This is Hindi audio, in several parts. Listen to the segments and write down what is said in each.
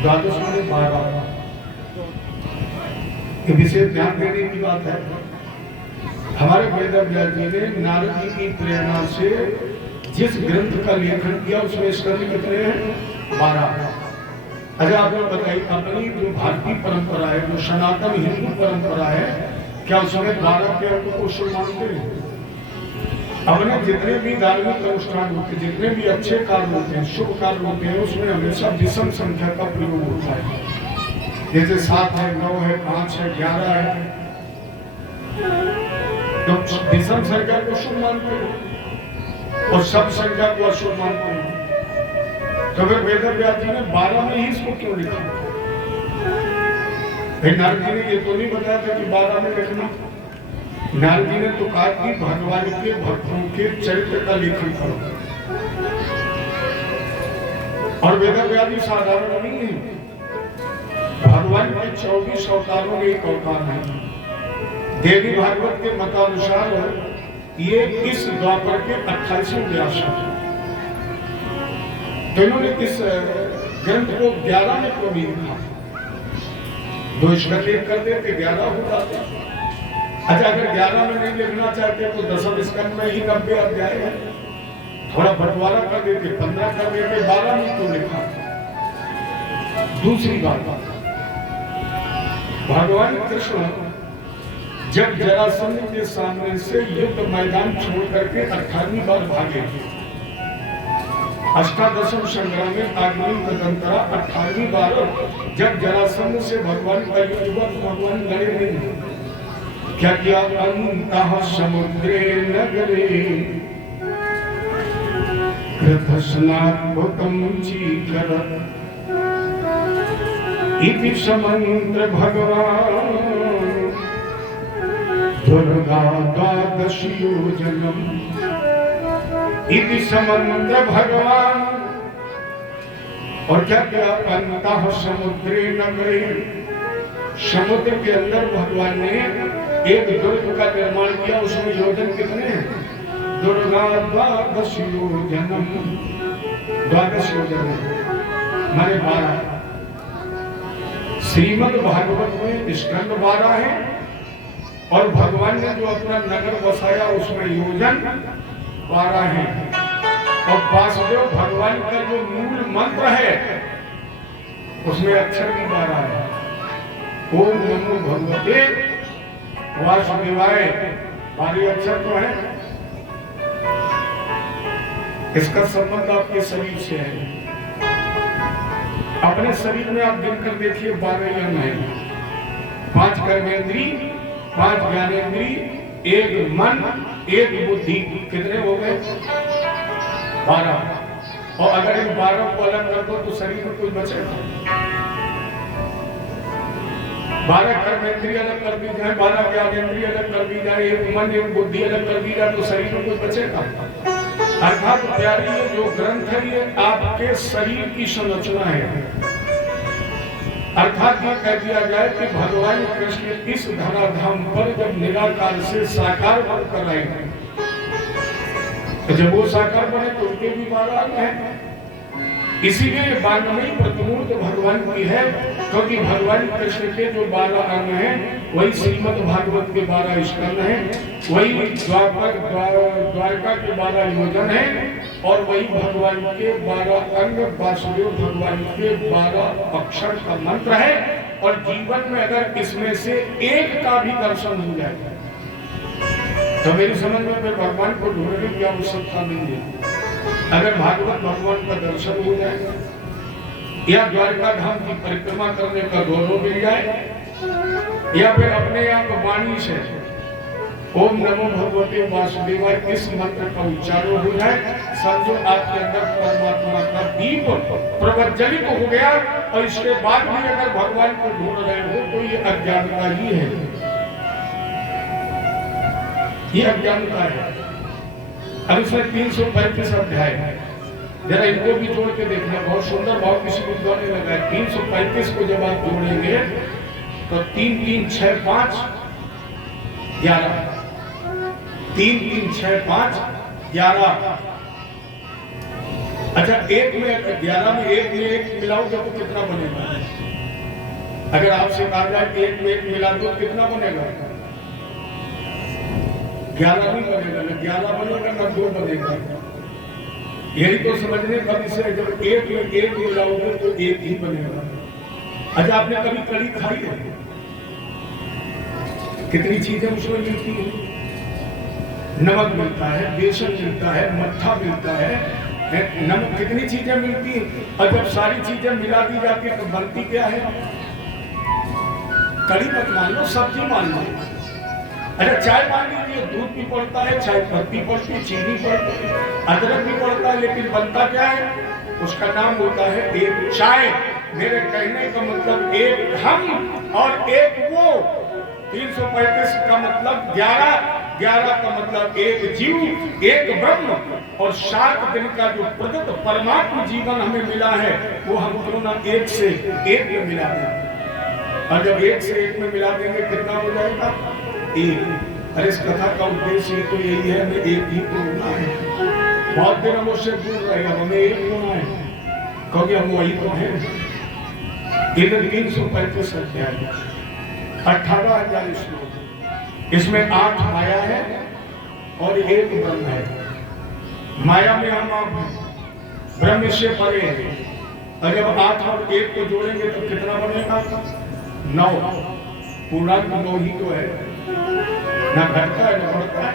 द्वादश में 12 विशेष ध्यान देने की बात है। हमारे वेदव्यास जी ने नारद जी की प्रेरणा से जिस ग्रंथ का लेखन किया उसमें स्कंद कितने हैं? 12। अच्छा आपने बताइए, अपनी जो भारतीय परंपरा है, जो सनातन हिंदू परंपरा है, क्या उसमें 12 के अंक को शुभ मानते हैं? अपने जितने भी धार्मिक अनुष्ठान होते हैं, जितने भी अच्छे कार्य होते हैं, शुभ कार्य होते हैं, उसमें हमेशा विषम संख्या का प्रयोग होता है। जैसे 7 है, 9 है, 5 है, 11 है, तो विषम संख्या को शुभ मानते हैं और सब संख्या को अशुभ मानते हैं। तो फिर वेदव्यास जी ने 12 में ही इसको क्यों लिखा? नारद जी ने ये तो नहीं बताया था कि 12 में लिखना। नारद जी ने तो कहा कि भगवान के भक्तों के चरित्र का लेखन करो। और वेदव्यास जी साधारण नहीं है, भगवान के 24 अवतारों में एक अवतार है। देवी भागवत के मतानुसार ये इस द्वापर के 28वें व्यास हैं। तो इन्होंने इस ग्रंथ को 11 में क्यों नहीं लिखा? 2 स्कंद लेख कर देते 11 हो जाते। अच्छा अगर 11 में नहीं लिखना चाहते तो 10वें स्कंद में ही 90 अध्याय है, थोड़ा बंटवारा कर देते, 15 कर देते, 12 में क्यों लिखा? दूसरी बात, भगवान कृष्ण जब जरासंध के सामने से युद्ध मैदान छोड़ करके 18वीं बार भागे, अष्टादशम संग्राम में आगमन तदंतरा 18वीं बार जब जरासंध से भगवान का युद्ध हुआ तो भगवान लड़े नहीं। क्या किया? अंतः समुद्रे नगरे कृतस्नाद्भुतं चीकरत् इति समन्त्र भगवान् दुर्गा द्वादशी योजनम् इति समन्त्र भगवान। और क्या किया? अंतः समुद्रे नगरे, समुद्र के अंदर भगवान ने एक दुर्ग का निर्माण किया। उसमें योजन कितने हैं? दुर्गा द्वादशी योजनम्, 12 योजन माने 12। श्रीमद् भागवत में स्कंद 12 है और भगवान ने जो अपना नगर बसाया उसमें योजन 12 है। और वासुदेव भगवान का जो मूल मंत्र है उसमें अक्षर भी 12 है। ओम नमो भगवते वासुदेवाय, 12 अक्षर तो है। इसका संबंध आपके शरीर से है। अपने शरीर में आप गिनकर देखिए 12 अंग है। 5 कर्मेंद्री, 5 ज्ञानेंद्री, 1 मन, 1 बुद्धि, कितने हो गए? 12। और अगर इन 12 को अलग कर दो तो शरीर में कुछ बचेगा? 12 कर्मेंद्री अलग कर दी जाए, 12 ज्ञानेंद्री अलग कर दी जाए, 1 मन 1 बुद्धि अलग कर दी जाए तो शरीर में कुछ बचेगा? अर्थात प्यारी ये जो ग्रंथ है ये आपके शरीर की संरचना है। अर्थात ये कह दिया जाए कि भगवान कृष्ण इस धराधाम पर जब निराकार से साकार बनकर आए हैं, तो जब वो साकार बने तो उनके भी 12 अंग हैं। इसीलिए 12वीं प्रतिमूर्ति भगवान की है, क्योंकि भगवान कृष्ण के जो 12 अंग हैं वही श्रीमद् भागवत के 12 स्कंद हैं, वही द्वारका के 12 योजन हैं और वही भगवान के 12 अंग, वासुदेव भगवान के 12 अक्षर का मंत्र है। और जीवन में अगर इसमें से एक का भी दर्शन हो जाए तो मेरी समझ में फिर भगवान को ढूंढने की आवश्यकता नहीं है। अगर भागवत भगवान का दर्शन हो जाए या द्वारका धाम की परिक्रमा करने का गौरव मिल जाए या फिर अपने आप वाणी से ओम नमो भगवते वासुदेवाय इस मंत्र का उच्चारण हो जाए, समझो आपके अंदर परमात्मा का दीप प्रज्वलित हो गया। और इसके बाद भी अगर भगवान को ढूंढ रहे हो तो ये अज्ञानता ही है, ये अज्ञानता है। अब इसमें 335 अध्याय है, जरा इनको भी जोड़ के देखना। बहुत सुंदर भाव किसी विद्वान ने लगाया। 335 को जब आप जोड़ेंगे तो 3 3 6 5 11, 3 3 6 5 11। अच्छा, 1 में 11 में 1 में 1 मिलाओगे तो कितना बनेगा? अगर आपसे कहा जाए कि एक में एक मिला दो कितना बनेगा? 11 नहीं बनेगा, न 11 बनेगा न 2 बनेगा। यही तो समझने का विषय है, जब एक में एक मिलाओगे तो एक ही बनेगा। अच्छा, आपने कभी कड़ी खाई है? कितनी चीजें उसमें मिलती है, नमक मिलता है, बेसन मिलता है, मट्ठा मिलता है, नमक, कितनी चीजें मिलती हैं। और जब सारी चीजें मिला दी जाती है तो बनती क्या है? कड़ी मत मान लो, सब्जी मान लो। अच्छा, चाय मान लीजिए, दूध भी पड़ता है, चाय पत्ती पड़ती है, चीनी पड़ती है, अदरक भी पड़ता है, लेकिन बनता क्या है? उसका नाम होता है एक चाय। मेरे कहने का मतलब एक हम और एक वो। 335 का मतलब 11, 11 का मतलब एक जीव, एक ब्रह्म, और 7 दिन का जो प्रगत परमात्मा जीवन हमें मिला है वो हम क्यों ना एक से एक में मिला दें। और जब एक से एक में मिला देंगे कितना हो जाएगा? एक। अरे इस कथा का उद्देश्य तो यही है, हमें एक ही तो होना है। बहुत दिन हम उससे दूर रहेगा, हमें एक होना है, क्योंकि हम वही तो हैं। 335 अध्याय, 18,000 श्लोक, इसमें 8 माया है और 1 ब्रह्म है। माया में हम आप हैं, ब्रह्म से परे है। और जब 8 और 1 को जोड़ेंगे तो कितना बनेगा? 9। पूर्णांक 9 ही तो है, ना घटता है ना बढ़ता है।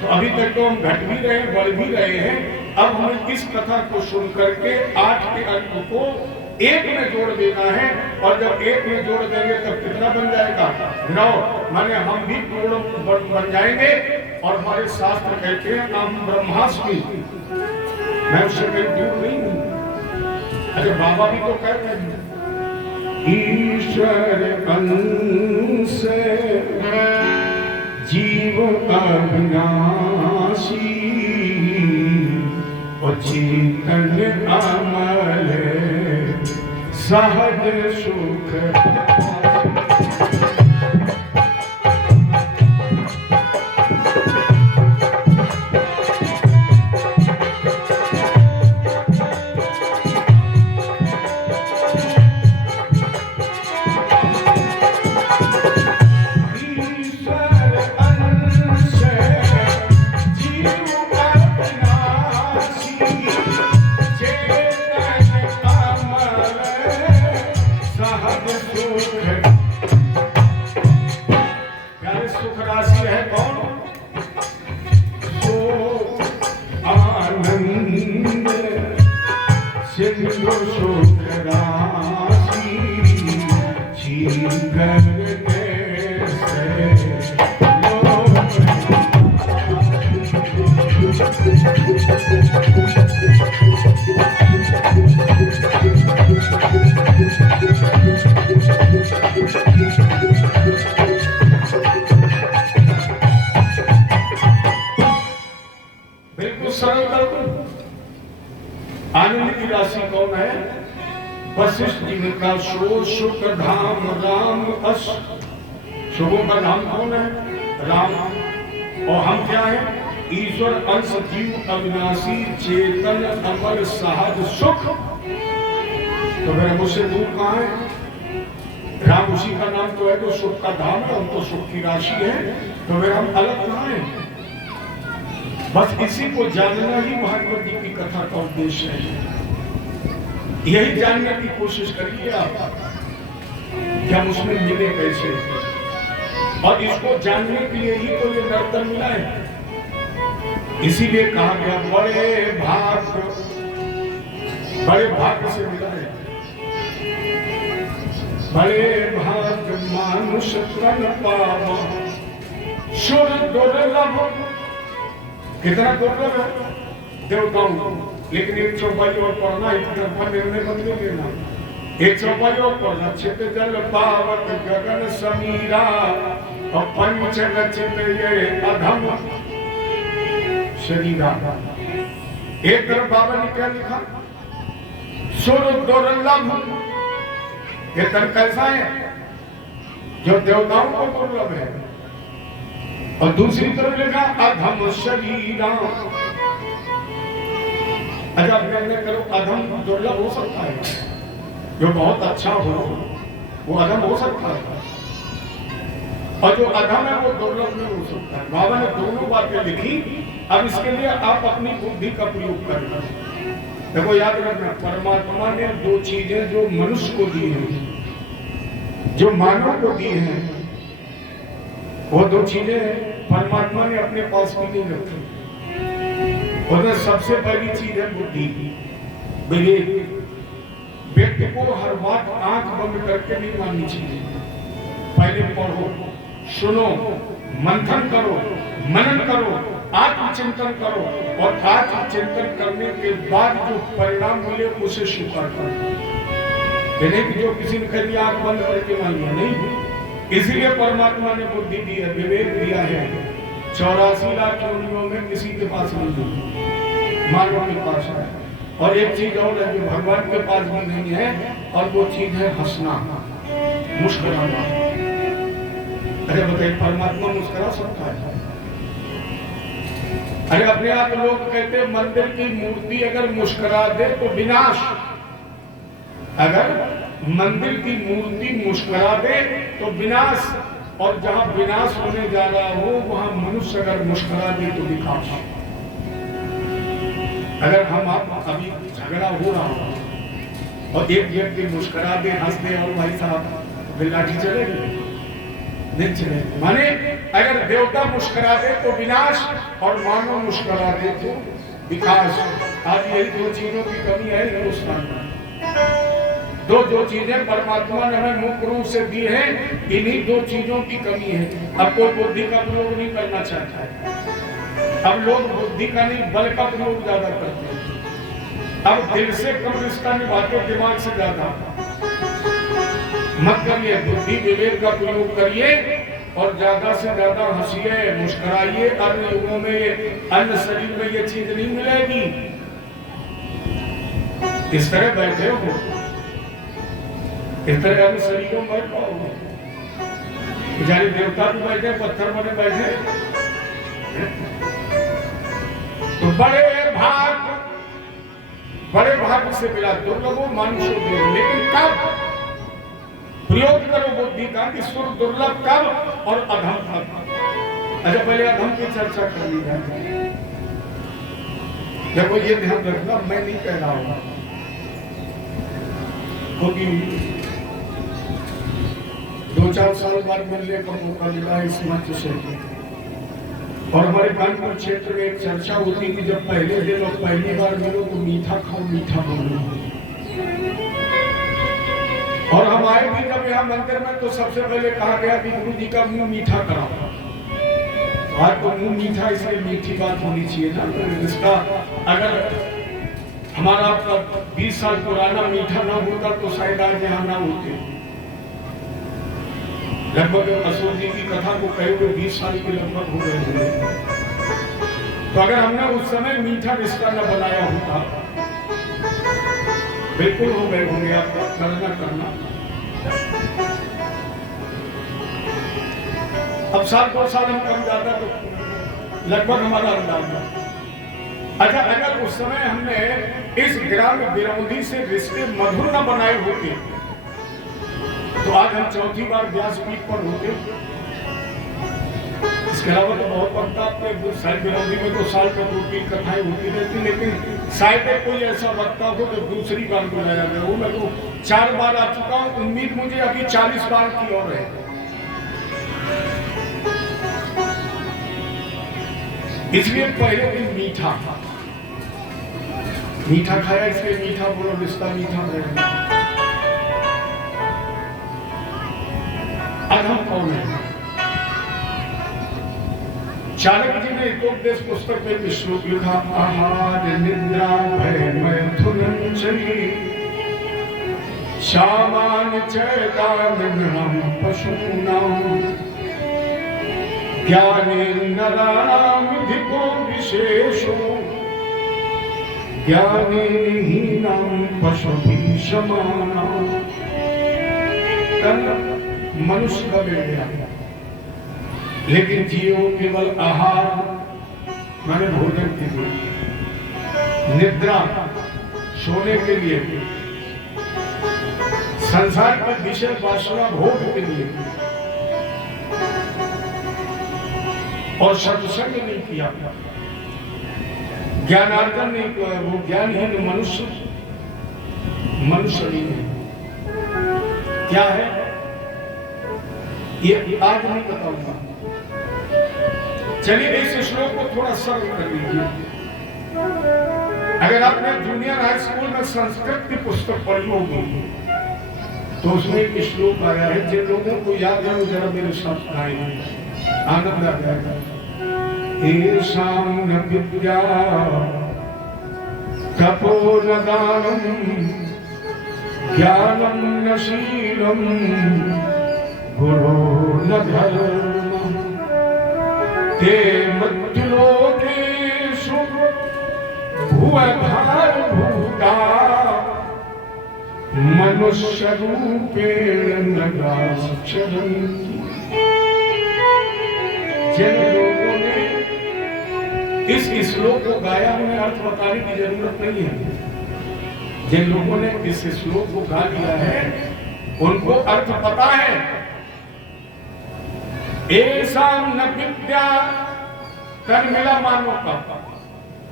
तो अभी तक तो हम घट भी रहे हैं, बढ़ भी रहे हैं। अब हमें इस कथा को सुन करके 8 के अंक को 1 में जोड़ देना है, और जब 1 में जोड़ देंगे तब कितना बन जाएगा? 9। माने हम भी पूर्ण बन जाएंगे। और हमारे शास्त्र कहते हैं हम ब्रह्मास्मि, मैं उससे कहीं दूर नहीं हूं। अरे बाबा भी तो कहते हैं ईश्वर अंश जीव अविनाशी, और चेतन अमर सहज सुख। बिल्कुल सरल कर दूं। आनंद की राशि कौन है? वशिष्ठ जी ने कहा सो सुख धाम राम अस। शुभों का धाम कौन है? राम। और हम क्या है? ईश्वर अंश जीव अविनाशी चेतन अमर सहज सुख। तो मेरा मुझसे दूर कहाँ है? राम उसी का नाम तो है जो सुख का धाम है, हम तो सुख की राशि है। तो मेरा हम अलग कहाँ है? बस इसी को जानना ही महात्मा जी की कथा का उद्देश्य है। यही जानने की कोशिश करिए आप कि हम उसमें मिले कैसे, और इसको जानने के लिए ही तो ये नर्तन मिला है। इसीलिए कहा गया बड़े भाग्य से मिला है। बड़े भाग्य मानुष तन पावा सुर दुर्लभ। कितना दुर्लभ है देवताओं, लेकिन एक चौपाई और पढ़ना, एक तरफा निर्णय मत लेना। एक चौपाई और पढ़ना, चित जल पावक गगन समीरा, और पंच नचित ये अधम शरीरा। एक तरफ बाबा ने क्या लिखा? सुर दुर्लभ। ये तन कैसा है? जो देवताओं को दुर्लभ है। और दूसरी तरफ लिखा अधम शरीरा। अच्छा, निर्णय करो, अधम दुर्लभ हो सकता है? जो बहुत अच्छा हो, वो अधम हो सकता है, और जो अधम है वो दुर्लभ नहीं हो सकता है। बाबा ने दोनों बातें लिखी। अब इसके लिए आप अपनी बुद्धि का प्रयोग करना। देखो याद रखना, परमात्मा ने दो चीजें जो मनुष्य को दी हैं, जो मानव को दी हैं, वो दो चीजें परमात्मा ने अपने पास भी नहीं रखी। और सबसे पहली चीज है बुद्धि, विवेक। व्यक्ति को हर बात आंख बंद करके नहीं माननी चाहिए। पहले पढ़ो, सुनो, मंथन करो, मनन करो, आत्मचिंतन करो, और आत्मचिंतन करने के बाद जो परिणाम मिले उसे स्वीकार करो। नहीं कि जो किसी ने कह दिया आंख बंद करके मान लिया, नहीं। इसीलिए परमात्मा ने बुद्धि दी है, विवेक दिया है। 84 लाख योनियों में किसी के पास नहीं है, मानव के पास है। और एक चीज और है जो भगवान के पास भी नहीं है, और वो चीज है हंसना, मुस्कुराना। अरे बताइए, परमात्मा मुस्कुरा सकता है? अरे अपने आप लोग कहते हैं मंदिर की मूर्ति अगर मुस्कुरा दे तो विनाश। अगर मंदिर की मूर्ति मुस्कुरा दे तो विनाश, और जहां विनाश होने जा रहा हो वहां मनुष्य अगर मुस्कुरा दे तो विकास। अगर हम आप अभी झगड़ा हो रहा हो और एक व्यक्ति मुस्कुरा दे, हंस दे, और भाई साहब लाठी चलेगी? नहीं चलेगी। माने अगर देवता मुस्कुरा दे तो विनाश, और मानव मुस्कुरा दे तो विकास। आज यही दो चीजों की कमी है हिंदुस्तान में। जो चीजें परमात्मा ने हमें मुख्य रूप से दी है, इन्हीं दो चीजों की कमी है। अब कोई बुद्धि का प्रयोग नहीं करना चाहता है। अब लोग बुद्धि का नहीं बल का प्रयोग ज्यादा करते हैं। अब दिल से कम रिश्ता निभाते, दिमाग से ज्यादा। मत करिए, बुद्धि विवेक का प्रयोग करिए, और ज्यादा से ज्यादा हंसिए, मुस्कुराइए। अन्य युगों में, अन्य शरीर में ये चीज नहीं मिलेगी। इस तरह बैठे हो, इस तरह अन्य शरीरों में बैठ पाओगे? बेचारे देवता भी बैठे, पत्थर बने बैठे। तो बड़े भाग से मिला, दुर्लभो मानुषो देव। लेकिन कब प्रयोग करो बुद्धि का, कि सुर दुर्लभ कब और अधम कब। अच्छा, पहले अधम की चर्चा कर ली जाए। देखो ये ध्यान रखना, मैं नहीं कह रहा हूं, क्योंकि 2-4 साल बाद मिलने का मौका मिला इस मंच से। और हमारे कानपुर क्षेत्र में एक चर्चा होती कि जब पहले दिन और पहली बार मिलो तो मीठा खाओ, मीठा बोलो। और हम आए भी जब यहाँ मंदिर में तो सबसे पहले कहा गया कि गुरु जी का मुंह मीठा कराओ। आज तो मुंह मीठा, इसलिए मीठी बात होनी चाहिए ना। इसका अगर हमारा 20 साल पुराना मीठा ना होता तो शायद आज यहाँ ना होते। लगभग अशोक जी की कथा को कहे हुए 20 साल के लगभग हो गए होंगे। तो अगर हमने उस समय मीठा रिश्ता न बनाया होता, बिल्कुल हो गए होंगे। आपका करना अब साल 2 साल हम कम ज्यादा तो लगभग हमारा अंदाजा। अच्छा, अगर उस समय हमने इस ग्राम विरोधी से रिश्ते मधुर न बनाए होते तो आज हम चौथी बार व्यासपीठ पर होते। इसके अलावा तो बहुत वक्त आपके शायद विरोधी में तो साल का 2-3 कथाएं होती रहती, लेकिन शायद कोई ऐसा वक्ता हो तो दूसरी बार बुलाया गया हो। मैं तो 4 बार आ चुका हूं, उम्मीद मुझे अभी 40 बार की और है। इसलिए पहले दिन मीठा खाया, इसलिए मीठा बोलो, रिश्ता मीठा रहेगा। अधम कौन है? चाणक्य जी ने हितोपदेश पुस्तक में एक श्लोक लिखा, आहार निद्रा भय मैथुन चरी शामान चैतान्यम पशूनाम ज्ञानेन्द्राणाम धिको विशेषो ज्ञानेहीनाम पशुभिः समानाम्। मनुष्य का मिल गया, लेकिन जीवों केवल आहार माने भोजन के लिए, निद्रा सोने के लिए, संसार का विषय वासना भोग के लिए और सत्संग नहीं किया, ज्ञानार्जन नहीं किया, वो ज्ञानहीन मनुष्य नहीं है। क्या है ये आज नहीं बताऊंगा। चलिए इस श्लोक को थोड़ा सरल कर लीजिए। अगर आपने जूनियर हाई स्कूल में संस्कृत की पुस्तक पढ़ी होगी तो उसमें एक श्लोक आया है, जिन लोगों को याद है वो जरा मेरे साथ गाएंगे, आनंद आ जाएगा। येषां न विद्या तपो न दानं ज्ञानं न शीलं गुरो न धर्मः ते मृत्युलोकेषु भुवभारभूता मनुष्यरूपेण न गाश्चरन्ति। जिन लोगों ने इस श्लोक को गाया उन्हें अर्थ बताने की जरूरत नहीं है। जिन लोगों ने इस श्लोक को गा लिया है उनको अर्थ पता है। येषां न विद्या, तन मिला मानो का,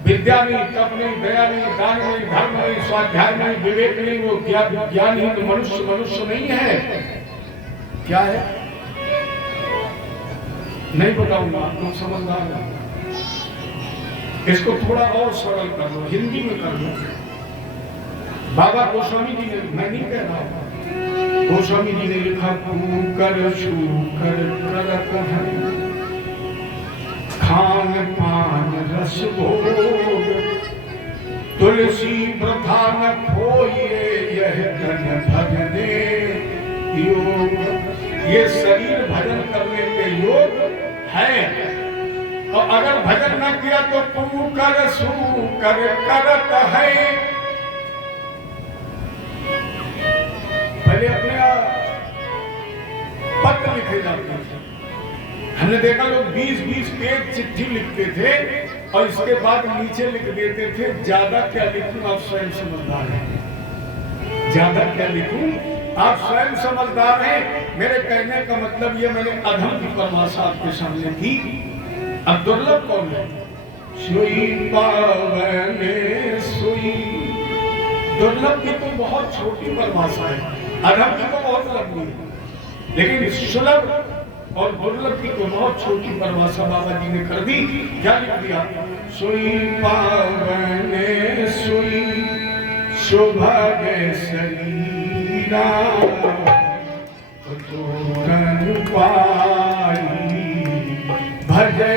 विद्या नहीं, तप नहीं, दया नहीं, दान नहीं, धर्म नहीं, स्वाध्याय नहीं, विवेक नहीं, वो ज्ञानहीन मनुष्य नहीं है। क्या है नहीं बताऊंगा, आप लोग समझदार हैं। इसको थोड़ा और सरल कर लो, हिंदी में कर लो। बाबा गोस्वामी जी ने, मैं नहीं कह रहा, गोस्वामी जी ने लिखा, कर शूकर करत है खान पान रस भोग तुलसी प्रथा न खोइए यह तन भजने योग। ये शरीर भजन करने के योग है, और अगर भजन न किया तो तू कर सू कर करत है। पहले अपने पत्र लिखे जाते थे, हमने देखा लोग 20-20 पेज चिट्ठी लिखते थे और इसके बाद नीचे लिख देते थे, ज्यादा क्या लिखूं आप स्वयं समझदार हैं। ज्यादा क्या लिखूं आप स्वयं समझदार हैं। मेरे कहने का मतलब ये, मैंने अधम की परिभाषा आपके सामने की। अब दुर्लभ कौन है? सुई पावने सुई। दुर्लभ की तो बहुत छोटी परिभाषा है, अधम की तो बहुत लंबी है, लेकिन सुलभ और दुर्लभ की तो बहुत छोटी परिभाषा बाबा जी ने कर दी। क्या लिख दिया? सुई पावने सुई शोभागे शरीरा तो पाई भजे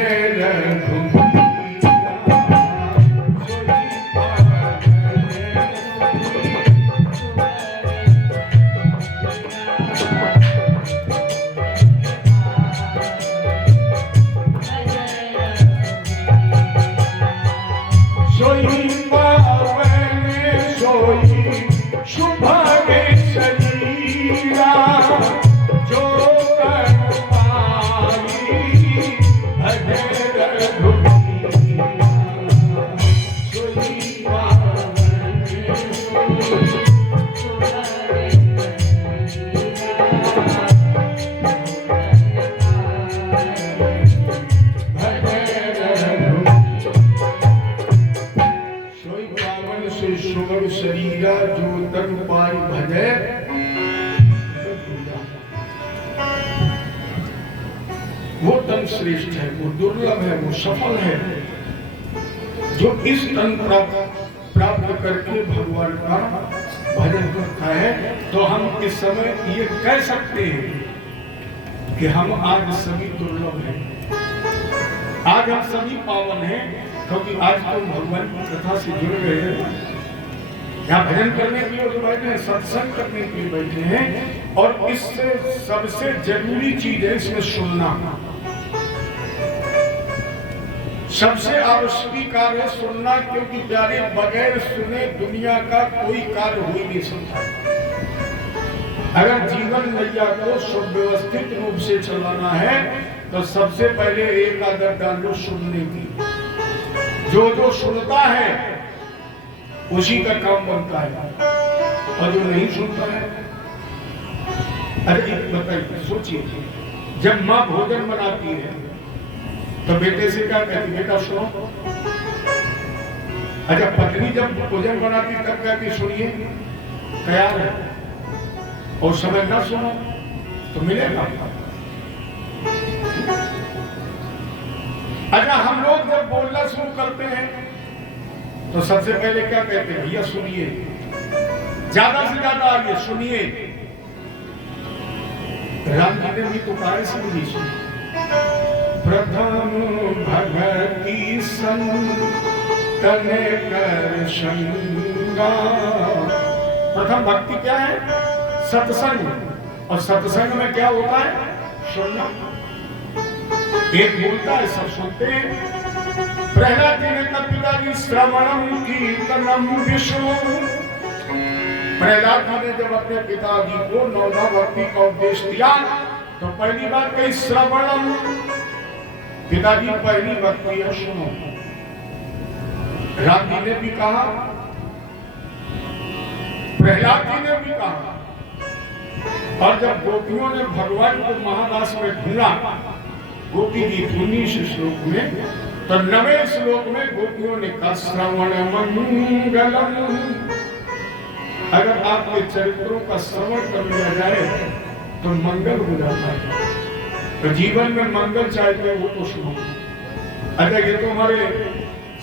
शरीरा जो तन पाई भजे। वो तन श्रेष्ठ है, वो दुर्लभ है, वो सफल है जो इस तन प्राप्त करके भगवान का भजन करता है। तो हम इस समय ये कह सकते हैं कि हम आज सभी दुर्लभ हैं, आज हम सभी पावन हैं, क्योंकि आज तो भगवान की कथा से जुड़ गए हैं। यहाँ भजन करने के लिए बैठे हैं, सत्संग करने के लिए बैठे हैं, और इससे सबसे जरूरी चीज है इसमें सुनना। सबसे आवश्यक कार्य है सुनना, क्योंकि प्यारे बगैर सुने दुनिया का कोई कार्य हो ही नहीं सकता। अगर जीवन नैया को सुव्यवस्थित रूप से चलाना है तो सबसे पहले एक आदत डाल लो सुनने की। जो सुनता है उसी का काम बनता है, और जो नहीं सुनता है अरे एक बताइए, सोचिए, जब माँ भोजन बनाती है तो बेटे से क्या कहती, बेटा सुनो। अच्छा, पत्नी जब भोजन बनाती तब कहती सुनिए, तैयार है, और समय न सुनो तो मिलेगा। अच्छा, हम लोग जब बोलना शुरू करते हैं तो सबसे पहले क्या कहते हैं, भैया सुनिए, ज्यादा से ज्यादा आइए सुनिए। राम जी ने भी तो कहा सुनिए, सुनिए। प्रथम भगति संतन कर संगा। प्रथम भक्ति क्या है, सत्संग, और सत्संग में क्या होता है, सुनना। एक बोलता है, सब सुनते हैं। प्रहलाद जी ने कहा पिताजी श्रवणम कीर्तनम विष्णु। प्रहलाद जी ने जब अपने पिताजी को नवधा भक्ति का उपदेश दिया तो पहली बात कही श्रवणम, पिताजी पहली भक्ति है सुनो। राम जी ने भी कहा, प्रहलाद जी ने भी कहा। और जब गोपियों ने भगवान को महादास में ढूंढा, गोपी गीत 19 श्लोक में, तो 9वें श्लोक में गोपियों ने कहा श्रवण मंगलम। अगर आपके चरित्रों का श्रवण कर लिया जाए तो मंगल हो जाता है। तो जीवन में मंगल चाहते हो तो सुनो। अच्छा, ये तो हमारे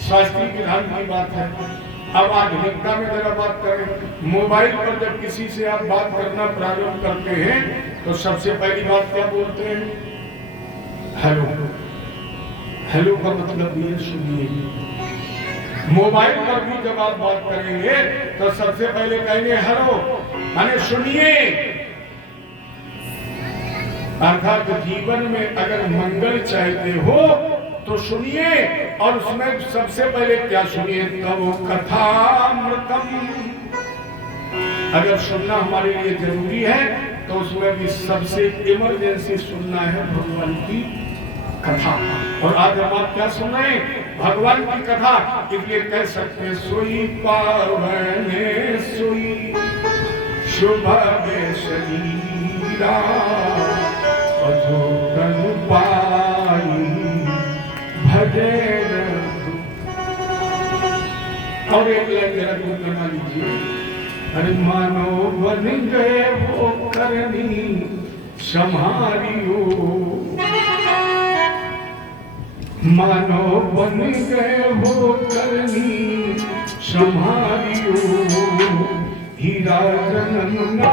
शास्त्रीय विधान की बात है। अब आधुनिकता में जरा बात करें। मोबाइल पर जब किसी से आप बात करना प्रारंभ करते हैं तो सबसे पहली बात क्या बोलते हैं, हेलो। हेलो का मतलब ये सुनिए। मोबाइल पर भी जब आप बात करेंगे तो सबसे पहले कहेंगे हेलो, माने सुनिए। अर्थात जीवन में अगर मंगल चाहते हो तो सुनिए, और उसमें सबसे पहले क्या सुनिए, तब कथामृतम। अगर सुनना हमारे लिए जरूरी है तो उसमें भी सबसे इमरजेंसी सुनना है भगवान की कथा। और आज हम आप क्या सुन रहे हैं, भगवान की कथा। इसलिए कह सकते हैं सोई पावन सोई शुभ शरीरा अधोकन पाई भजे। और एक लाइन जरा गुनगुना लीजिए। अरे मानो बन गए वो करनी संहारियो, मानो बन गए वो करनी संहारियो, हीरा जन्म ना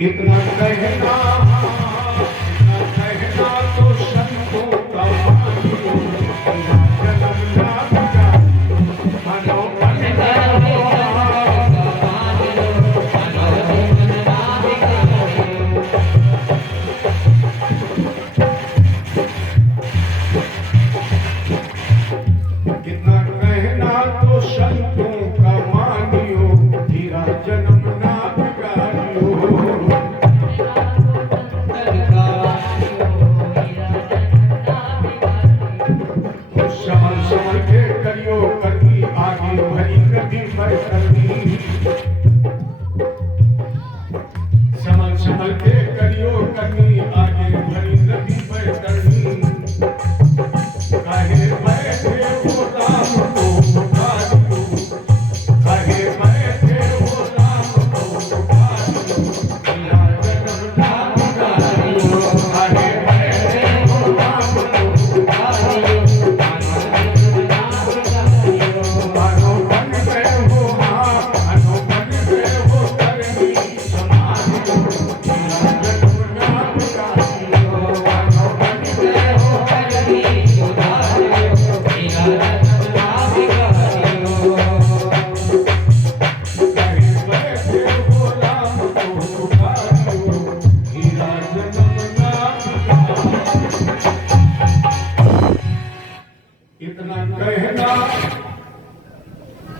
इतना कहना तो संतों का मानियो, जन्म ना बिगाड़ियो, मानो बन गए हो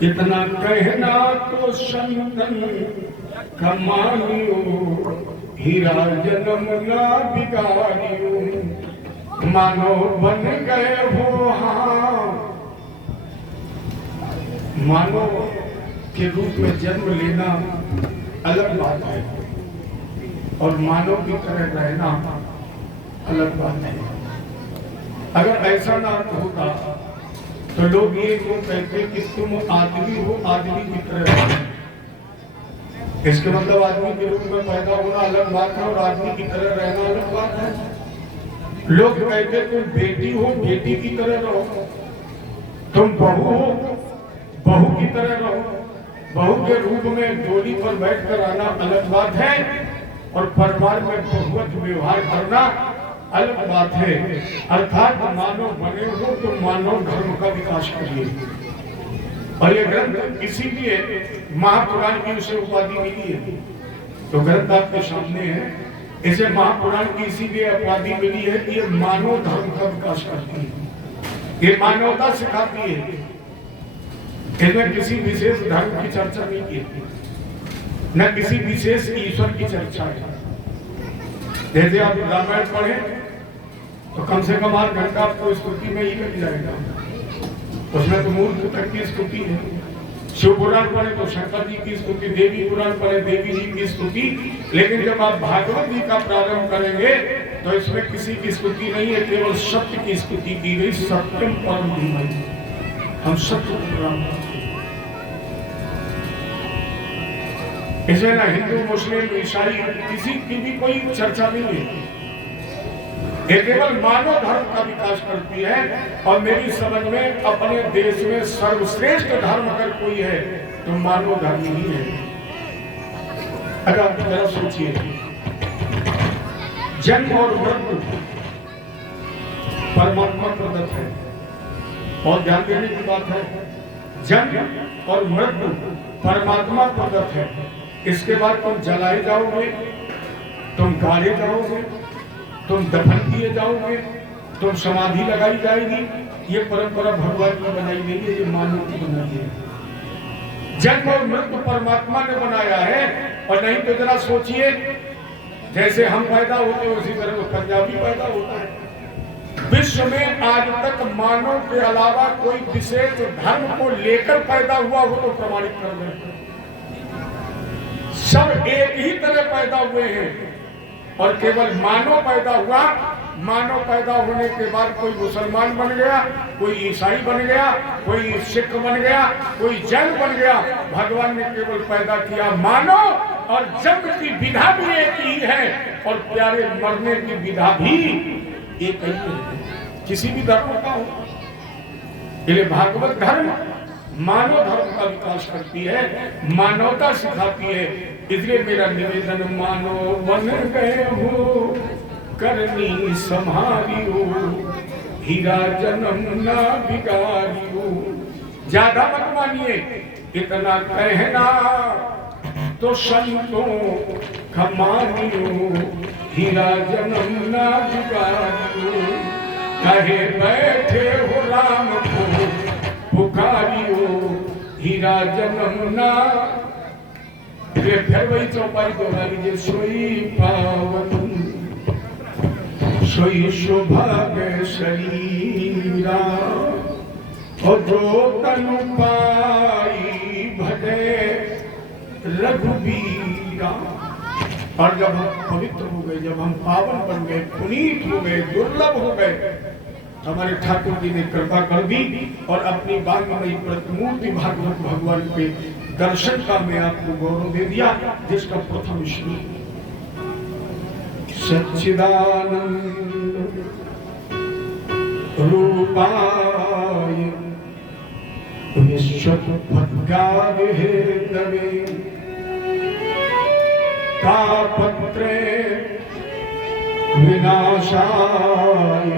इतना कहना तो संतन का मानियो, हीरा जन्म ना बिगाड़ियो, मानो बन गए हो हाँ। मानो के रूप में जन्म लेना अलग बात है और मानव की तरह रहना अलग बात है। अगर ऐसा ना होता तो लोग ये क्यों कहते कि तुम आदमी हो, आदमी की तरह रहना। इसके मतलब आदमी के रूप में पैदा होना अलग बात है और आदमी की तरह रहना अलग बात है। लोग कहते तुम बेटी हो, बेटी की तरह रहो, तुम बहू हो, बहू की तरह रहो। बहू के रूप में डोली पर बैठकर आना अलग बात है और परिवार में बहुवत व्यवहार करना अलग बात है। अर्थात मानव बने हो तो मानव धर्म का विकास करिए। और ये ग्रंथ इसीलिए महापुराण की उसे उपाधि मिली है, तो ग्रंथ आपके सामने है। इसे महापुराण की इसीलिए उपाधि मिली है कि ये मानव धर्म का विकास करती है, ये मानवता सिखाती है। इसमें किसी विशेष धर्म की चर्चा नहीं की, न किसी विशेष ईश्वर की चर्चा है। जैसे आप रामायण पढ़े तो कम से कम 8 घंटा आपको स्तुति में ही लग जाएगा, उसमें तो मूर्ख तक की स्तुति है। शिव पुराण पढ़े तो शंकर जी की स्तुति, देवी पुराण पढ़े देवी जी की स्तुति। लेकिन जब आप भागवत जी का प्रारंभ करेंगे तो इसमें किसी की स्तुति नहीं है, केवल सत्य की स्तुति की गई। सत्यम परम धीमहि, हम सत्य को प्रणाम करते हैं। इसमें ना हिंदू, मुस्लिम, ईसाई किसी की भी कोई चर्चा नहीं है। ये केवल मानव धर्म का विकास करती है। और मेरी समझ में अपने देश में सर्वश्रेष्ठ धर्म अगर कोई है तो मानव धर्म ही है। अगर आप जरा सोचिए, जन्म और मृत्यु परमात्मा प्रदत्त है और ध्यान देने की बात है, जन्म और मृत्यु परमात्मा प्रदत्त है। इसके बाद तुम जलाए जाओगे, तुम गाड़े जाओगे, तुम दफन किए जाओगे, तुम समाधि लगाई जाएगी। ये परंपरा भगवान की बनाई नहीं है, ये मानव की बनाई है। जन्म और मृत्यु परमात्मा ने बनाया है। और नहीं तो जरा सोचिए, जैसे हम पैदा होते हैं उसी तरह पंजाबी पैदा होता है। विश्व में आज तक मानव के अलावा कोई विशेष धर्म को लेकर पैदा हुआ हो तो प्रमाणित कर दें। सब एक ही तरह पैदा हुए हैं और केवल मानव पैदा हुआ। मानव पैदा होने के बाद कोई मुसलमान बन गया, कोई ईसाई बन गया, कोई सिख बन गया, कोई जैन बन गया। भगवान ने केवल पैदा किया मानव। और जन्म की विधा भी एक ही है और प्यारे मरने की विधा भी एक ही है, किसी भी धर्म का हो। इसलिए भागवत धर्म मानव धर्म का विकास करती है, मानवता सिखाती है। इसलिए मेरा निवेदन, मानो बन गए हो करनी संभालियो, हीरा जन्म ना बिगाड़ियो। ज्यादा मत मानिए, इतना कहना तो संतों का मानियो, हीरा जन्म ना बिगाड़ियो। कहे बैठे हो राम को पुकारियो, हीरा जन्म ना। फिर वही चौपाई दोहरा लीजिए, सोई पावन सोई सौभाग्य शरीरा, और जो तनु पाई भले रघुबीरा। और जब हम पवित्र हो गए, जब हम पावन बन गए, पुनीत हो गए, दुर्लभ हो गए, हमारे ठाकुर जी ने कृपा कर दी और अपनी वांगमयी प्रतिमूर्ति भागवत भगवान के दर्शन का मैं आपको गौरव दे दिया, जिसका प्रथम श्लोक सच्चिदानंद रूपाय विश्वोत्पत्त्यादि हेतवे तापत्रे विनाशाय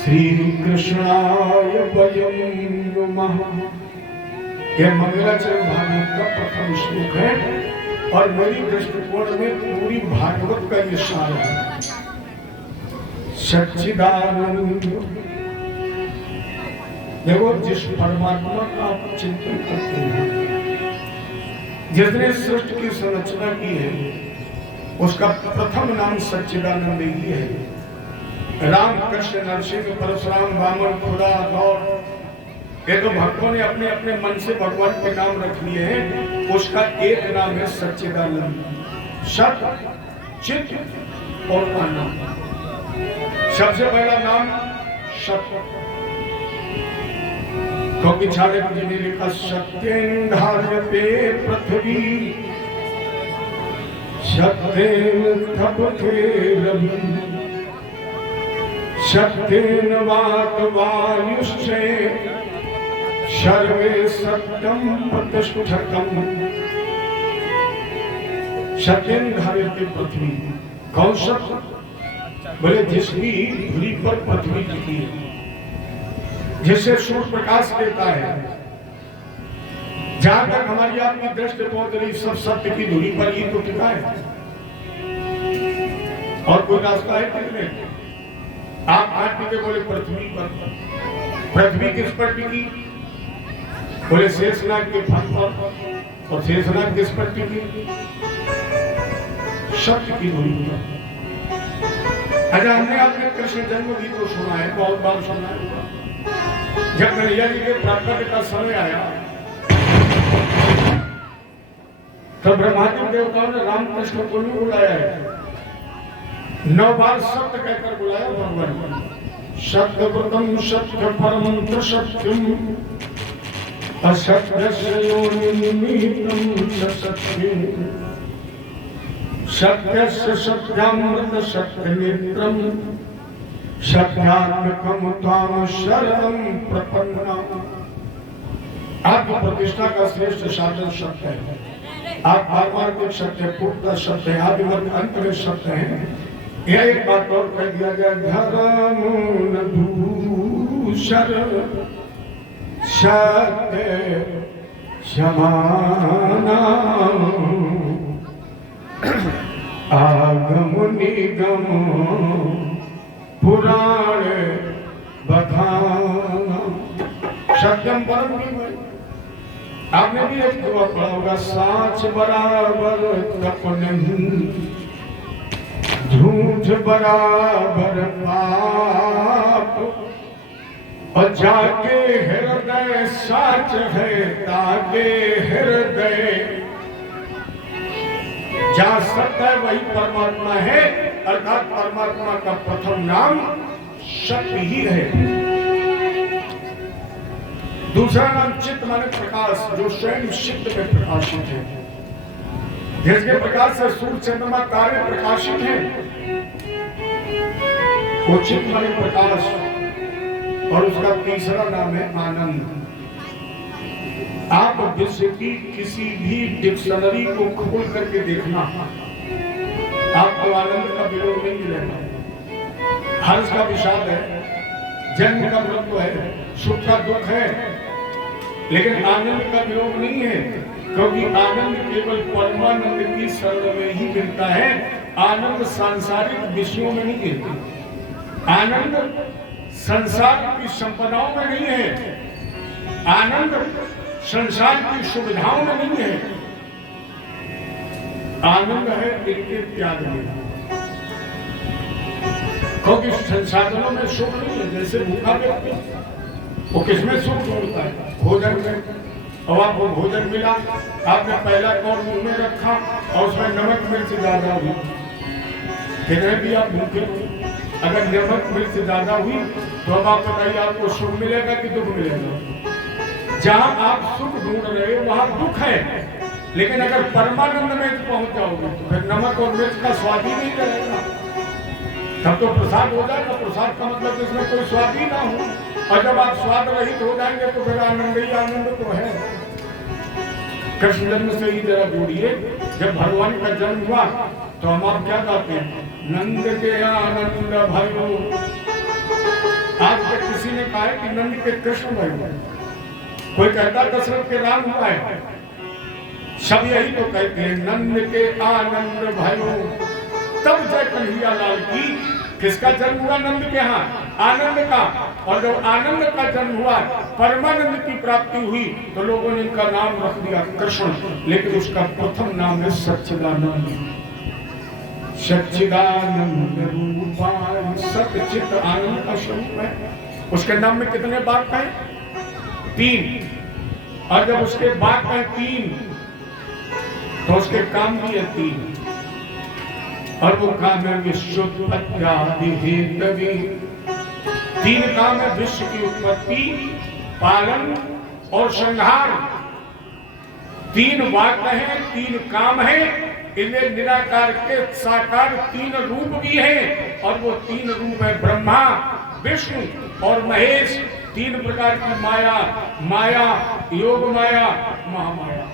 श्री कृष्णाय वयं नुमः। यह मंगलाचरण भागवत का प्रथम श्लोक है और मेरी दृष्टिकोण में पूरी भागवत का ये सार है। सच्चिदानंद, देखो जिस परमात्मा का आप चिंतन करते हैं, जिसने सृष्टि की संरचना की है, उसका प्रथम नाम सच्चिदानंद ही है। राम, कृष्ण, नरसिंह, परशुराम, वामन, खुदा, गौर, ये तो भक्तों ने अपने अपने मन से भगवान के नाम रख लिए हैं। उसका एक नाम है सच्चिदानंद। सत, चित और आनंद। सबसे पहला नाम सत्य, क्योंकि चाणक्य जी ने लिखा सत्येन धार्यते पृथ्वी, सत्येन तपते रवि, सत्येन वायुश्चे सर्वे सत्यम प्रतिष्ठितम्। सत्येन धार्यते पृथ्वी, कौन सत्य? बोले जिसकी धुरी पर पृथ्वी टिकी है, जिससे सूर्य प्रकाश देता है। जहां तक हमारी आपकी दृष्टि पहुंच रही, सब सत्य की धुरी पर ही तो टिका है, और कोई रास्ता है टिकने? आप आज टिके, बोले पृथ्वी पर। पृथ्वी किस पर टिकी? बोले शेषनाग के फन पर। और शेषनाग किस पर टिकी? सत्य की धुरी पर। अच्छा, हमने आपने कृष्ण जन्म गीत को सुना है, बहुत बार सुना है। जब कन्हैया जी के प्राकट्य का समय आया, तब ब्रह्मादि देवताओं ने रामकृष्ण को भी बुलाया है। 9 बार सत्य कहकर बुलाया भगवान। सत्य व्रतम सत्य परम सत्यम, असत्यस्य योनिमितं सत्यम, सत्यस्य सत्यामृत सत्यनेत्रम, सत्यात्मकम त्वाम शरणं प्रपन्नम्। आपकी प्रतिष्ठा का श्रेष्ठ साधन सत्य है। आप पारमार्थिक सत्य, पूर्णतः सत्य, आदिमत अंत में सत्य है। यह एक बात और कह दिया गया, धर्म न दूसर सत्य समाना, आगम निगम पुराण बखाना। सत्यम परम निगम। आपने भी एक दुआ पढ़ा होगा, साच बराबर तप नहीं, झूठ बराबर पाप, और जाके हृदय साच है, ताके हृदय। जहाँ सत्य है वही परमात्मा है, अर्थात परमात्मा का प्रथम नाम सत्य ही है। दूसरा नाम चित्त माने प्रकाश, जो स्वयं चित्त में प्रकाशित है। जिसके प्रकाश से सूर्य चंद्रमा तारे प्रकाशित हैं, वो चित्त माने प्रकाश। और उसका तीसरा नाम है आनंद। आप विश्व की किसी भी डिक्शनरी को खोल करके देखना, आपको आनंद का विरोध नहीं मिलेगा। हर्ष का विषाद है, जन्म का मृत्यु है, सुख का दुख है, लेकिन आनंद का विरोध नहीं है, क्योंकि आनंद केवल परमानंद की शरण में ही मिलता है। आनंद सांसारिक विषयों में नहीं मिलता, आनंद संसार की संपदाओं में नहीं है, आनंद संसार की सुविधाओं में नहीं है, आनंद है इनके त्याग में। क्योंकि संसाधनों में सुख नहीं है। जैसे भूखा व्यक्ति, वो किसमें सुख ढूंढता है? भोजन में। और आपको भोजन मिला, आपने पहला कौर मुंह में रखा और उसमें नमक मिर्च ज्यादा हुई, कितने भी आप भूखे हो, अगर नमक मिर्च ज्यादा हुई तो अब आप बताइए आपको सुख मिलेगा कि दुख मिलेगा? जहां आप सुख ढूंढ रहे हो वहां दुख है, लेकिन अगर परमानंद में पहुंच जाओगे तो फिर नमक और मिर्च का स्वाद ही नहीं रहेगा। तब तो प्रसाद हो जाएगा। प्रसाद का मतलब इसमें कोई स्वाद ही ना हो, और जब आप स्वाद रहित हो जाएंगे तो फिर आनंद ही आनंद तो है। कृष्ण जन्म से ही जरा जोड़िए, जब भगवान का जन्म हुआ तो हम आप क्या कहते हैं? नंद के आनंद भयो। आज तक किसी ने कहा है कि नंद के कृष्ण भयो, कोई कहता दशरथ के राम हुआ है, सब यही तो कहते हैं नंद के आनंद भयो। तब जय कन्हैया लाल की किसका जन्म हुआ? नंद के यहाँ, आनंद का। और जब आनंद का जन्म हुआ, परमानंद की प्राप्ति हुई, तो लोगों ने इनका नाम रख दिया कृष्ण, लेकिन उसका प्रथम नाम है सच्चिदानंद। सच्चिदानंद रूपाय, सच्चित आनंद का स्वरूप है। उसके नाम में कितने वाक्य हैं? 3। और जब उसके वाक्य हैं 3 तो उसके काम भी है 3। और वो काम है विश्वोत्पत्ति हेतवे। 3 काम है, विश्व की उत्पत्ति, पालन और संहार। 3 वाक्य हैं, 3 काम है। इनमें निराकार के साकार 3 रूप भी हैं, और वो 3 रूप है ब्रह्मा, विष्णु और महेश। 3 प्रकार की माया, माया, योग माया, महामाया।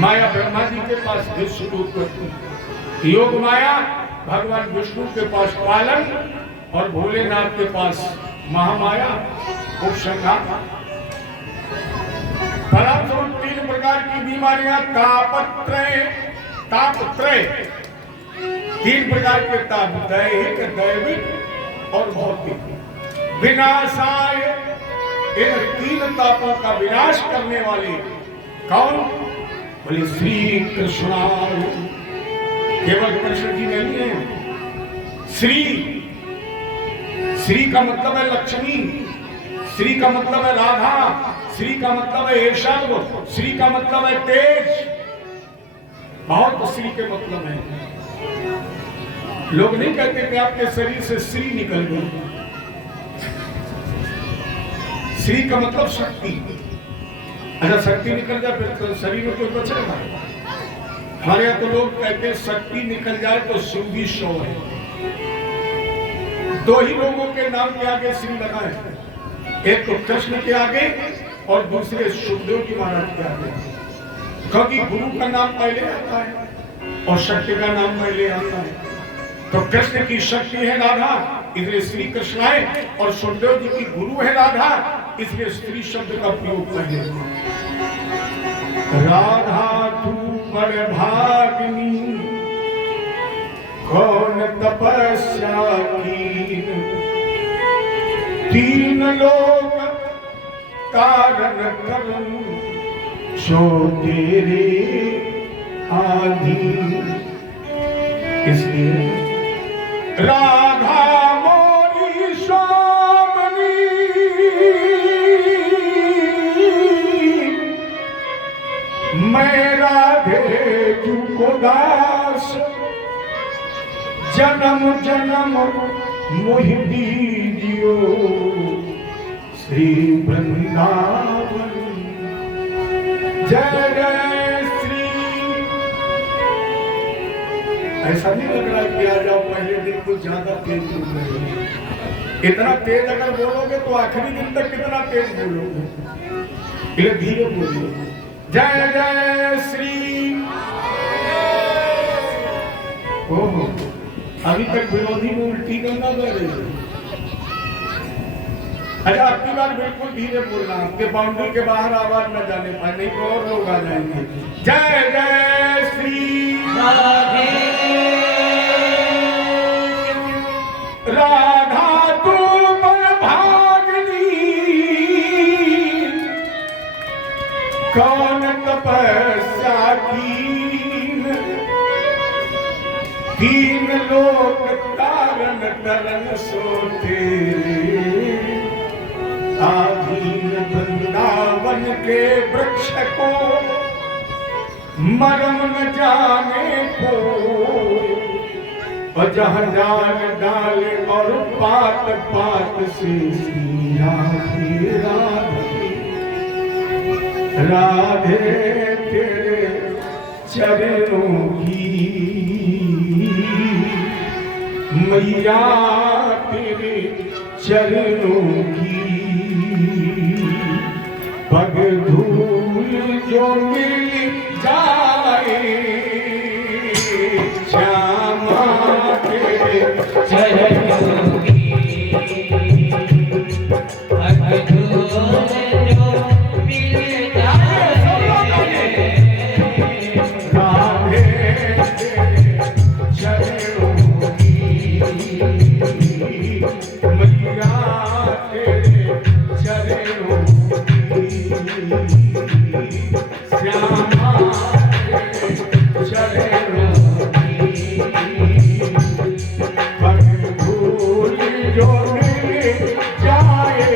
माया ब्रह्मा जी के पास विश्व की उत्पत्ति, योग माया भगवान विष्णु के पास पालन, और भोलेनाथ के पास महामाया उपसंहार। फलस्वरूप 3 प्रकार की बीमारियां, तापत्रय, तापत्रय 3 प्रकार के ताप, दैहिक, दैविक और भौतिक। विनाशाय, इन 3 तापों का विनाश करने वाले कौन? बोले श्री कृष्णाय। केवल कृष्ण जी नहीं है, श्री। श्री का मतलब है लक्ष्मी, श्री का मतलब है राधा, श्री का मतलब है ईश्वर, श्री का मतलब है तेज। बहुत श्री के मतलब है। लोग नहीं कहते कि आपके शरीर से श्री निकल गई। श्री का मतलब शक्ति। अच्छा, शक्ति निकल जाए फिर तो शरीर में कोई बचेगा? हमारे यहाँ तो लोग कहते हैं शक्ति निकल जाए तो शिव भी 100 है। 2 ही लोगों के नाम के आगे श्री लगा है, एक तो कृष्ण के आगे और दूसरे सुखदेव जी महाराज के आगे। क्योंकि गुरु का नाम पहले आता है और शक्ति का नाम पहले आता है। तो कृष्ण की शक्ति है राधा, इसलिए श्री कृष्ण है, और सुखदेव जी की गुरु है राधा, इसलिए स्त्री शब्द का प्रयोग पहले। राधा तू बड़ भागिनी, कौन तपस्या की, 3 लोग कारण करूं, सो तेरे आधीन। इसलिए राधा मोरी स्वामिनी, मैं राधे तुको दास, जन्म जन्म मोहि दीजियो श्री वृंदावन। जय जय श्री। ऐसा नहीं लग रहा कि आ जाओ पहले दिन कुछ ज्यादा तेज बोल रहे हो। इतना तेज अगर बोलोगे तो आखिरी दिन तक कितना तेज बोलोगे? ये धीरे बोलिए, जय जय श्री। ओहो, अभी तक विरोधी में उल्टी गंगा बह रही है। अच्छा, आपकी बात बिल्कुल धीरे बोलना, आपके बाउंड्री के बाहर आवाज न जाने पाए, नहीं तो और लोग आ जाएंगे। जय जय श्री राधे राधा तू भागनी, कौन तपस्या कीन, तीन लोक तारन तरन सोते, आधीन वृंदावन के वृक्ष को मरम न जाने को, और जहाँ डाल डाले और पात पात से श्री राधे राधे राधे तेरे चरणों की मैया, तेरे चरणों की पग धूल जो मिल जाए, श्यामा तेरे चरणों की पग धूल जो मिल जाए, राधे तेरे चरणों की मैया, तेरे चरणों श्यामा चरणों की पग धूल जो मिल जाए,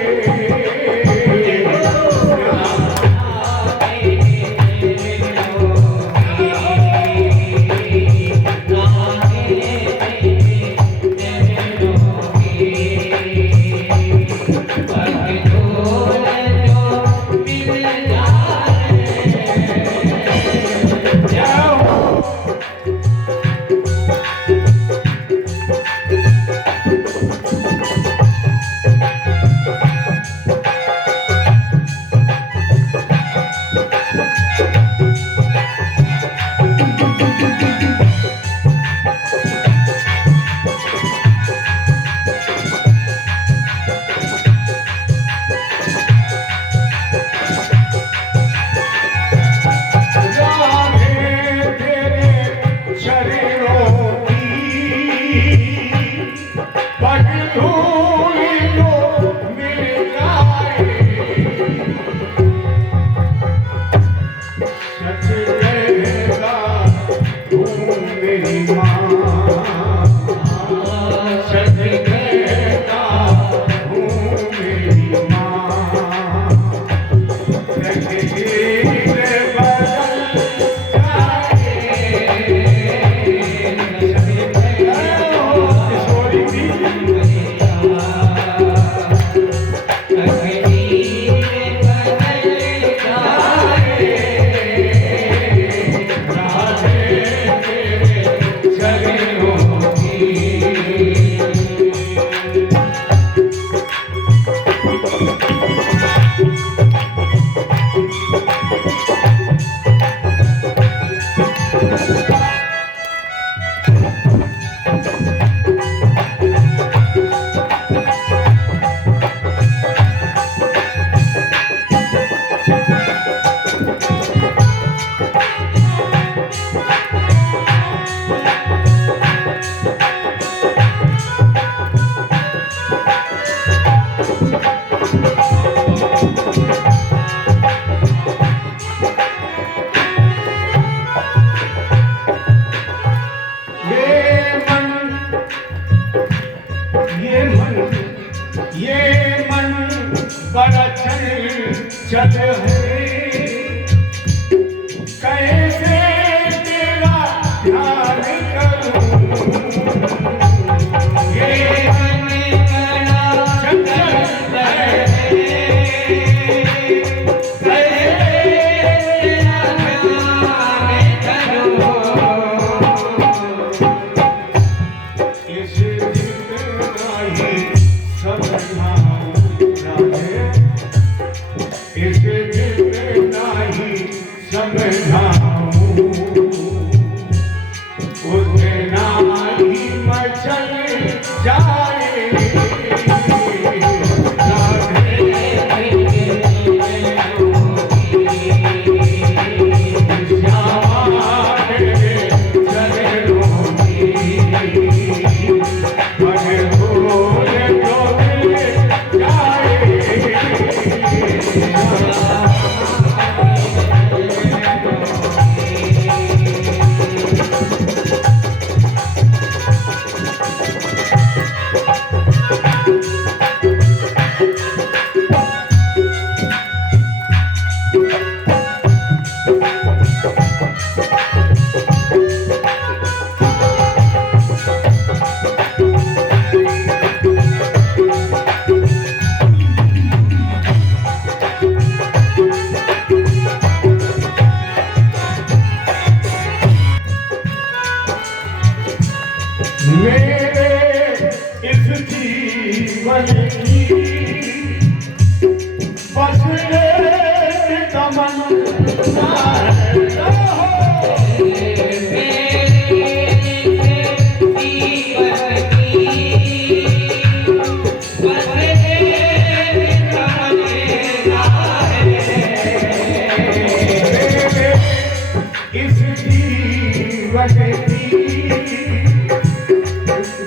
इस जीवन की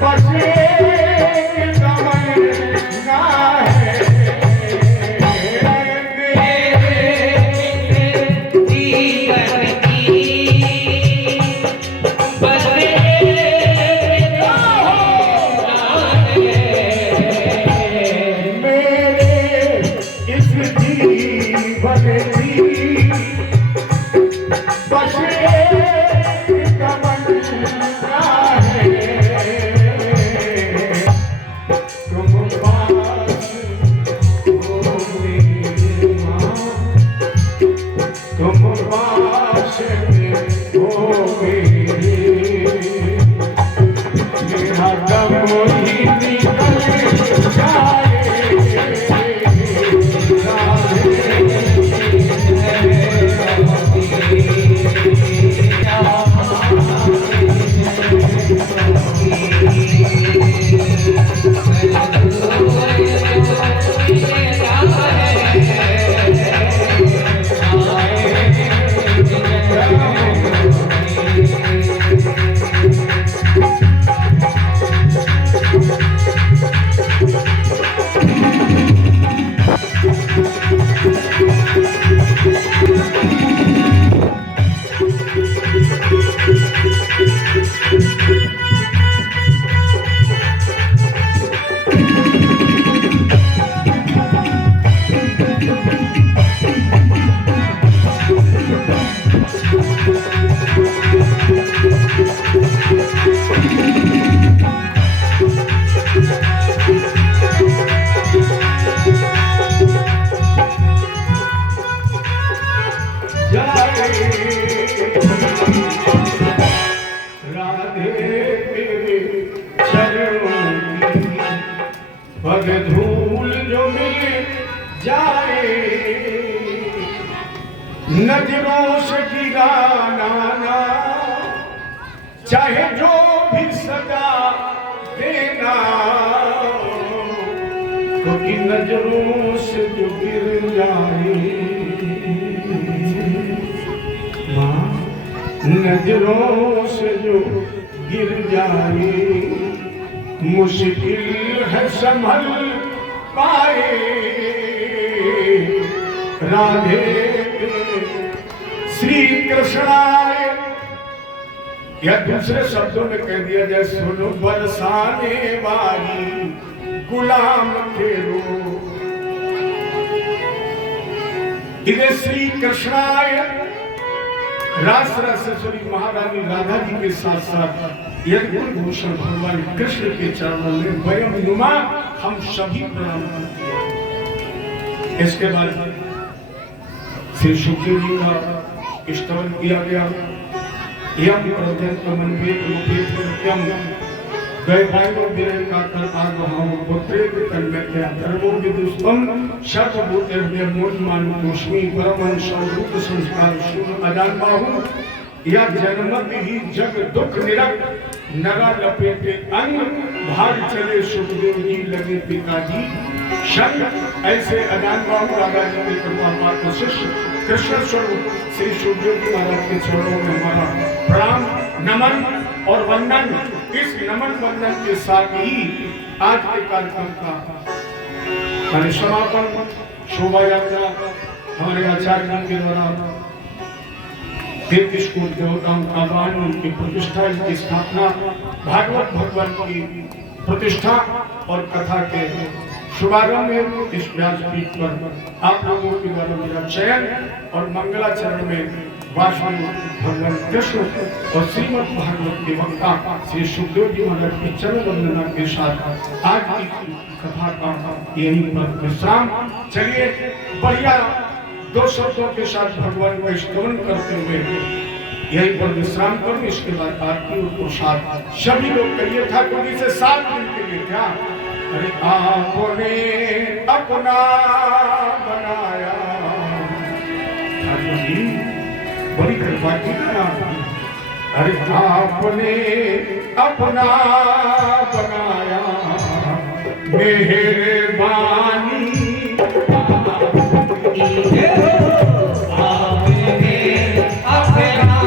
बस एक तमन्ना है, पग धूल जो मिल जाए, नजरों से गिराना ना, चाहे जो भी सजा देना, क्योंकि नजरों से जो गिर जाए, नजरों से जो गिर जाए, मुश्किल है संभल पाए। राधे श्री कृष्णाय, या दूसरे शब्दों में कह दिया जाए, सुनो बरसाने वाली गुलाम फेरो, इधर श्री कृष्णाय रास रासेश्वरी महारानी राधा जी के साथ साथ यज्ञ भूषण भगवान कृष्ण के चरणों में वयम नुमा हम सभी प्रणाम करते हैं। इसके बाद श्री सुखदेव जी का स्तवन किया गया। यम प्रत्यंतमन्वेत रूपेत कृत्यम वैभावो विरह का कर्तार वहां पुत्रेत तन्मयतया धर्मो विदुष्टम सर्वभूतेर्भ्य मूलमानुष्मी परमं स्वरूप संस्कार शून्य अजान बाहु, या जन्मत ही जग दुख निरक नरा लपेटे अंग, भाग चले सुखदेव जी लगे पिताजी संग। ऐसे अजान बाहु राधा जी के कृपा पात्र शिष्य कृष्ण स्वरूप श्री सुखदेव जी महाराज के चरणों में हमारा प्रणाम नमन और वंदन। इस नमन वंदन के साथ ही आज के कार्यक्रम का समापन शोभा यात्रा हमारे आचार्य के द्वारा देव स्कूल देवताओं का आह्वान, उनकी प्रतिष्ठा, इनकी स्थापना, भागवत भगवान की प्रतिष्ठा और कथा के शुभारंभ में इस व्यासपीठ पर आप लोगों के द्वारा मेरा चयन और मंगलाचरण में वासुदेव भगवान कृष्ण और श्रीमद् भागवत के वक्ता श्री सुखदेव जी महाराज की चरण वंदना के साथ आज की कथा का यही पर विश्राम। चलिए बढ़िया दो शब्दों के साथ भगवान का स्तवन करते हुए यहीं पर विश्राम करूं। इसके बाद आरती और प्रसाद सभी लोग करिए ठाकुर जी से 7 दिन के लिए। क्या अरे आपने अपना बनाया, ठाकुर जी बड़ी कृपा की ना। अरे आपने अपना बनाया, मेहरबानी आपने अपना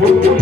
बुद्धि